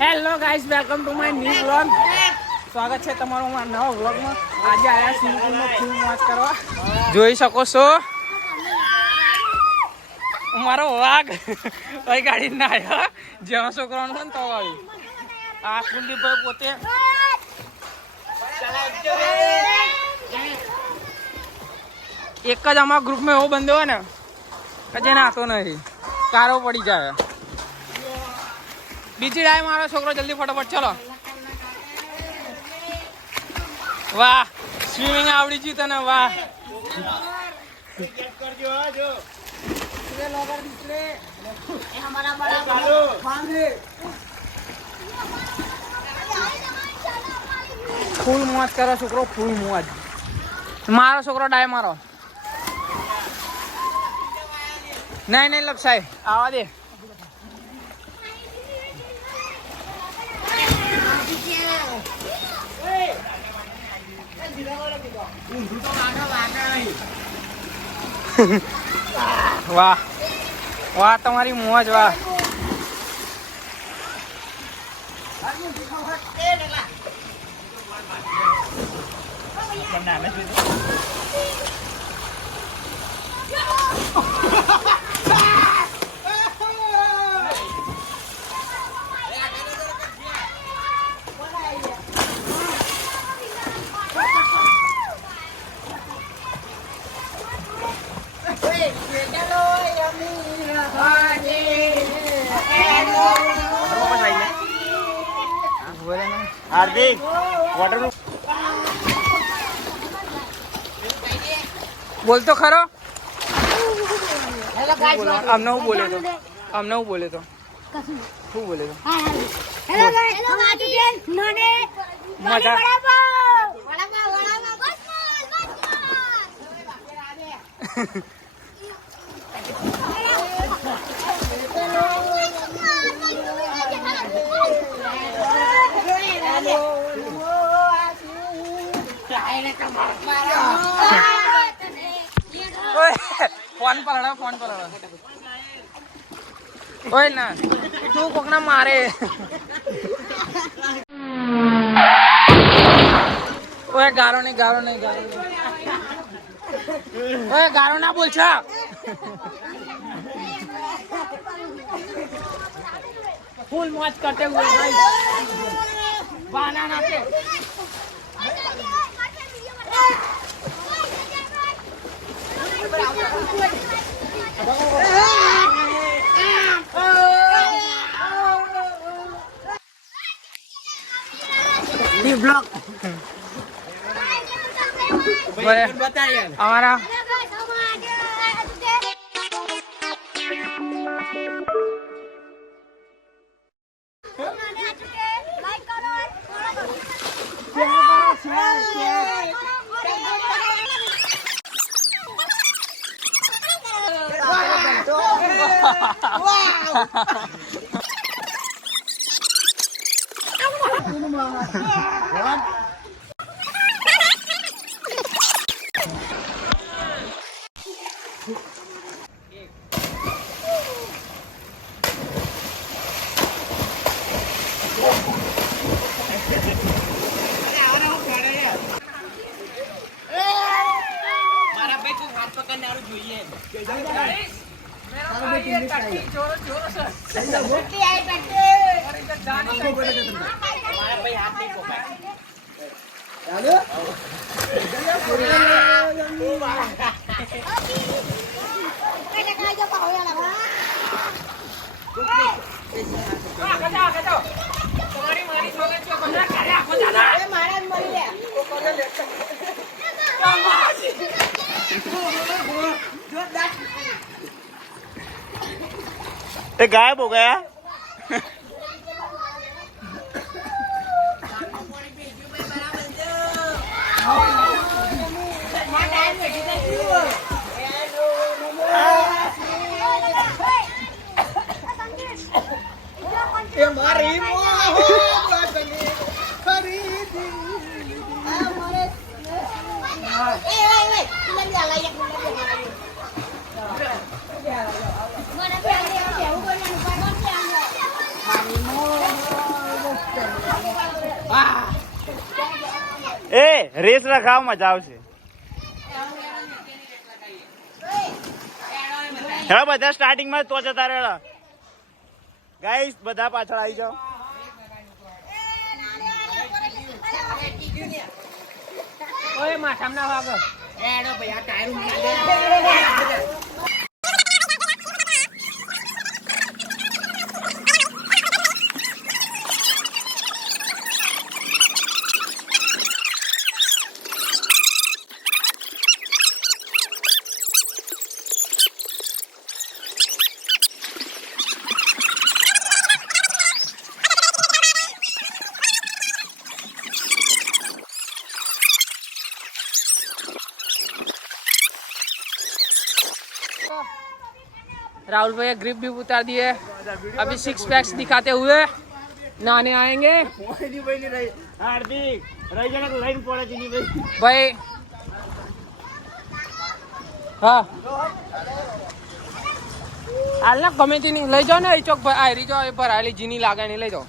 Hello guys, welcome to my new vlog. સ્વાગત છે તમારું મારા નવા વ્લોગમાં. આજે આયા સ્વિમિંગ પુલમાં ફૂલ મોજ કરવા. જોઈ શકો છો મારો વાઘ કઈ ગાડી ના આવ્યો. જેવા છોકરાનો છે ને તો આવી આ કુલદીપભાઈ પોતે એક જ અમારા ગ્રુપમાં એવો બંધો હોય ને કે જેને આતો નથી, કારો પડી જાય. બીજી ડાય મારો છોકરો, જલ્દી ફટાફટ ચલો. વાહ, સ્વિમિંગ આવડી ગયું તને, વાહ. ફૂલ મોજ કરો છોકરો, ફૂલ મોજ. મારો છોકરો ડાય મારો. નહીં લપસાય, આવા દે. વાહ વાહ, તમારી મોજ, વાહ. हार्दिक वाटर बोल तो खरो. अमने હું બોલે તો શું બોલે તો હેલો ગાઈસ, हम आ चुके हैं नहाने. मजा. ફોન પકડો. ઓય ના, તું કોકના મારે. ઓય ગારો નહીં. ઓય ગારો ના બોલ છે. ફૂલ મોજ करते हुए भाई बनाना के ब्लॉग बताइए हमारा. गायब हो गया. એ રેસ રખાવ મજા આવશે. હેલો બધા સ્ટાર્ટિંગ માં તો જતા રહેલા ગાઈસ, બધા પાછળ આવી જાઓ. ઓય માથામાં ના વાગો. એડો ભાઈ આ ટાયર राहुल भैया ग्रिप भी उतार दिए. अभी 6 पैक्स दिखाते हुए नहाने आएंगे હાર્દિક રહી જાય તો લાઈન પડે છે भाई. हाँ હાલના ગમે તે નહીં લઈ જાઓ ને એ ચોક ભાઈ આરી જાઓ એ ભરાયેલી જીની લાગે નહીં લઈ જાઓ.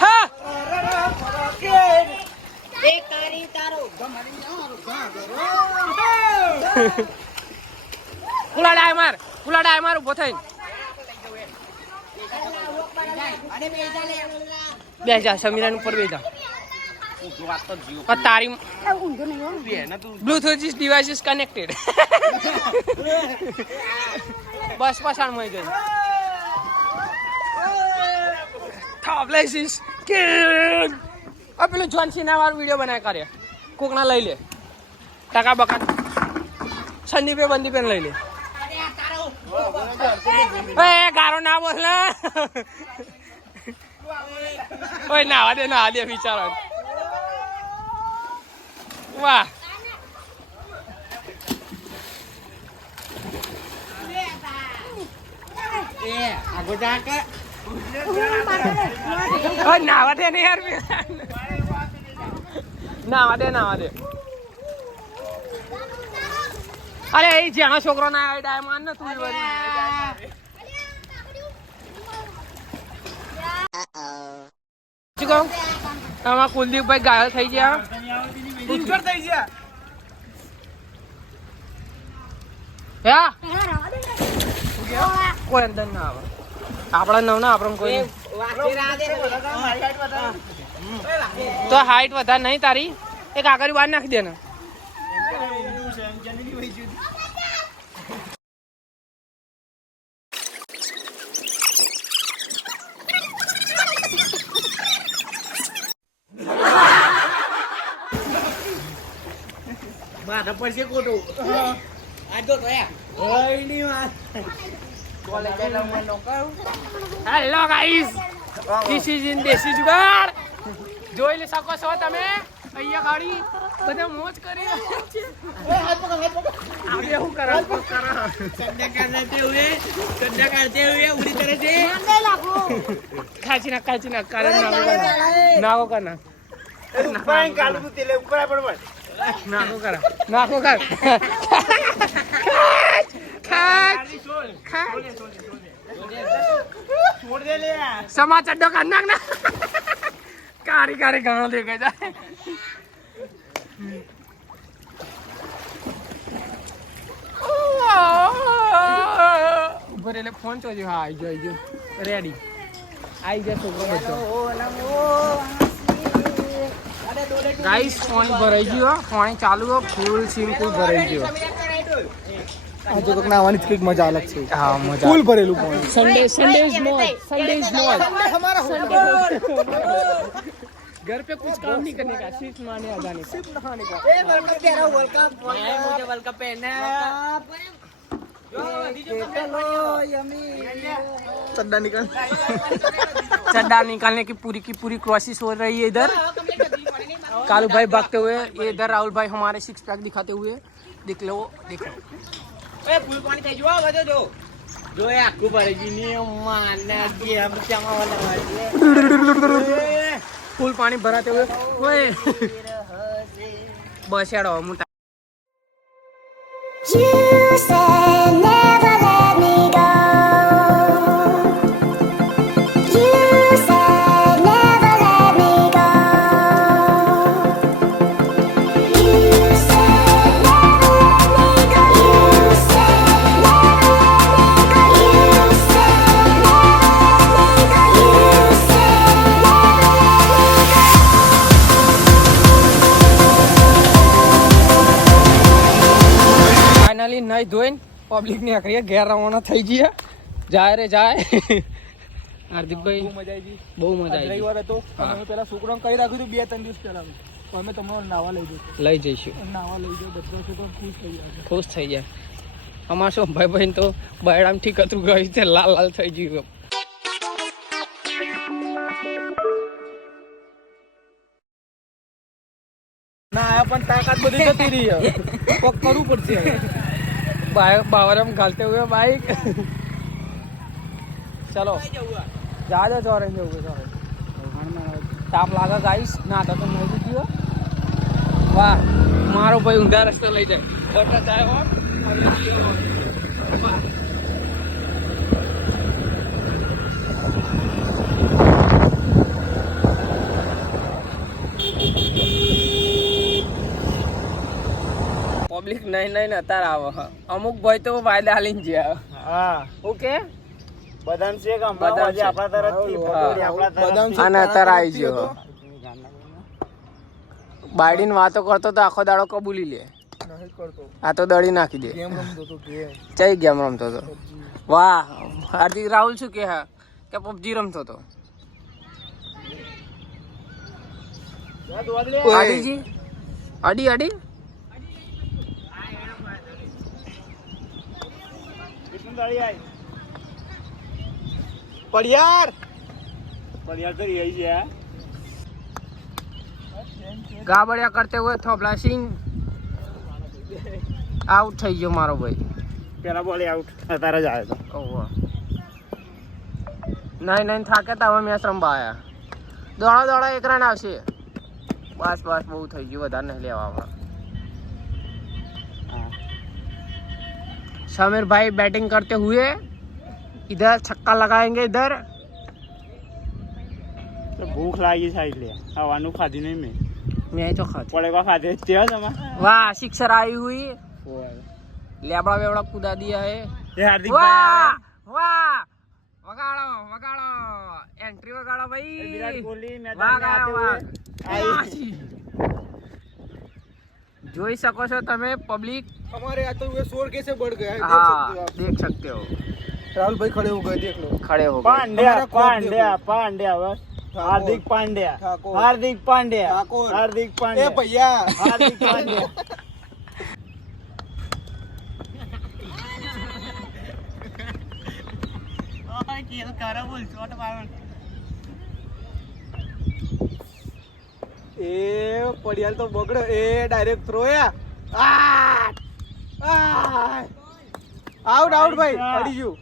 હા પુલા ડાય માર ઉભો થઈને બે જા સમીરાન ઉપર બે જા. તારી બ્લુટૂથ ડિવાઇસ ઇઝ કનેક્ટેડ. બસ પછાણ મળી જાય. થાપલેસીસ કે આ પેલું જોન સીના વાળો વિડિયો બનાય કરે કોકના લઈ લે ટકા બકા સંદીપે બંદીપે લઈ લે. એ ગારો ના બોલ ને. ઓય ના દે વિચારો. વાહ નાવા દે ને યાર. નાવા દે. અરે એ જ્યાં છોકરો ના આવે ડાયમાન ને તું આમાં કુલદીપભાઈ ઘાયલ થઈ ગયા. કોઈ અંદર ના આવે આપડા નવ ના આપડે કોઈ તો હાઈટ વધારે નહીં તારી એક આગળ બહાર નાખી દે ને. Hello guys, this is in દેશી જુગાડ. જોઈ શકો છો તમે અહીંયા ગાડી બધા મોજ કરી શું કરે ખાચી ના કારણ નાખો કર નાખો કર સમા ચડ્ડો કર નાખ ના કારી ઘણો દેખાય જાય. ઉભર એટલે ફોન ચોજો. હા આવી ગયો રેડી આવી ગયા છોકરો બધો. ગાઈસ પાણી ભરાઈ ગયો, પાણી ચાલુ ફૂલ સ્વિમિંગ પુલ ભરાઈ ગયો. આજે તો નાવાની કંઈક મજા અલગ છે. હા મજા ફૂલ ભરેલું પાણી. संडे इज मौज. घर पे कुछ काम नहीं करने का, सिर्फ नहाने आ जाने का, सिर्फ नहाने का. मुझे वर्ल्ड कप पहनना है. चड्डा निकालने की पूरी कोशिश हो रही है इधर. कालू भाई भागते हुए, ये इधर राहुल भाई हमारे 6 पैक दिखाते हुए. देख लो फूल पानी થઈ જુઓ બધો જો એ આખું ભરેજી ની માને ગેમ ચામાં ફૂલ પાણી ભરાતે हुए ઓય બસ યાડો મોટા. You said never let me go. નહીં ધોઈને પબ્લિક ની આખરી ઘેર રવાના થઈ જઈએ. જાય રે જાય. હાર્દિકભાઈ બહુ મજા આવી. બહુ મજા આવી. રવિવાર હતો અને હું પેલા છોકરાને કહી રાખ્યું હતું 2-3 દિવસ પહેલા તો અમે તમને નાવા લઈ જઈશું. લઈ જઈશું. નાવા લઈ જાઓ બધા છોકરા ખુશ થઈ જાય. ખુશ થઈ જાય. અમાર શું ભાઈ તો બૈરામ થી કતરું ગયું છે, લાલ લાલ થઈ ગયું. ના આ પણ તાકાત બધી જતી રહી છે. કોક કરવું પડશે હવે. बावरम घालते हुए बाइक. चलो जा चौरे ताप लागा गाइस ना तो नहीं जीतियो. वाह मारो भाई ऊंधा रस्ता लई जाए. बटा चाहे हो પબ્લિક નહીં અત્યારે આવે. અમુક ભાઈ તો વાયદા હાલીને જ્યાં. હા ઓકે બદામ શેક આપણા તરફથી અને અત્યારે આવી ગયો. બાયડીને વાતો કરતો તો આખો દાડો કબૂલી લે. નહીં કરતો. આ તો દળી નાખી દે. ગેમ રમતો તો ગેમ. ચઈ ગેમ રમતો તો. વાહ હાર્દિક રાહુલ શું કે હા કે પબજી રમતો તો. આડીજી અડી અડી પડિયાર ગાબડિયા કરતે हुए થોપલા સિંહ આઉટ થઈ ગયો મારો ભાઈ. પેલા બોલે આઉટ અત્યારે જ આવ્યો તો. ઓહો નહીં થાકે તો હવે મેચ રમવા આવ્યા. દોડા એક રન આવશે. બસ બહુ થઈ ગયું, વધારે નહીં લેવા આપણે. समीर भाई बैटिंग करते हुए इधर छक्का लगाएंगे. इधर તો ભૂખ લાગી છે એટલે ખાવાનું ખાધી નહીં मैं तो खाते. પડેગા ખાધે તેવા જમા. वाह सिक्सर आई हुई. लेबड़ा वेबड़ा कूदा दिया है. એ હાર્દિક वाह वाह वगाड़ो एंट्री वगाड़ो भाई. વિરાટ કોહલી મેદાન વાહ, में आते વાહ. हुए જોઈ શકો છો તમે પબ્લિક. हमारे आते हुए शोर कैसे बढ़ गया है हाँ देख सकते हो. राहुल भाई खड़े हो गए देख लो. खड़े हो गए. પાંડ્યા हमारा खौफ પાંડ્યા બસ. હાર્દિક પાંડ્યા ઠાકોર. હાર્દિક પાંડ્યા ઠાકોર. હાર્દિક ए પાંડ્યા भैया હાર્દિક પાંડ્યા એ પડિયાલ તો બગડ્યો. એ ડાયરેક્ટ થ્રો યા. આઉટ ભાઈ અડી ગયું.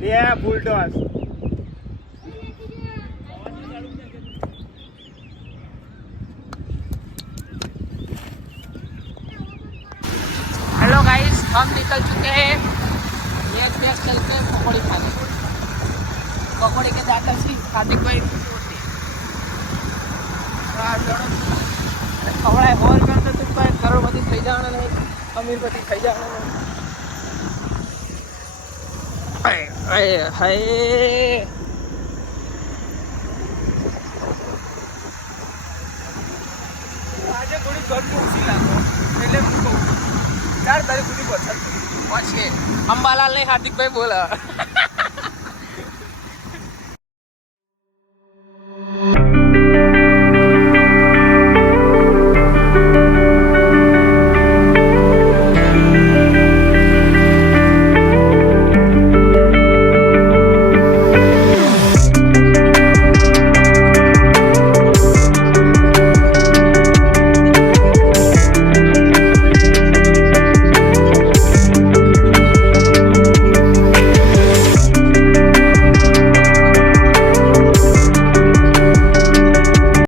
બે ફૂલ ટોસ. हेलो गाइस हम निकल चुके हैं मैच चलते हैं पकौड़ी खाने. पकौड़ी के दाता सी हार्दिक भाई ખવડાય હોર કામ તો તું કોઈ કરોડપતિ થઈ જવાના નહીં, અમીરપતિ થઈ જવાના નહીં. હાય આજે થોડી ગરમી ઓછી લાગો એટલે હું કહું 4 તારીખ સુધી વરસાદ પછી અંબાલાલ નહીં હાર્દિકભાઈ બોલા.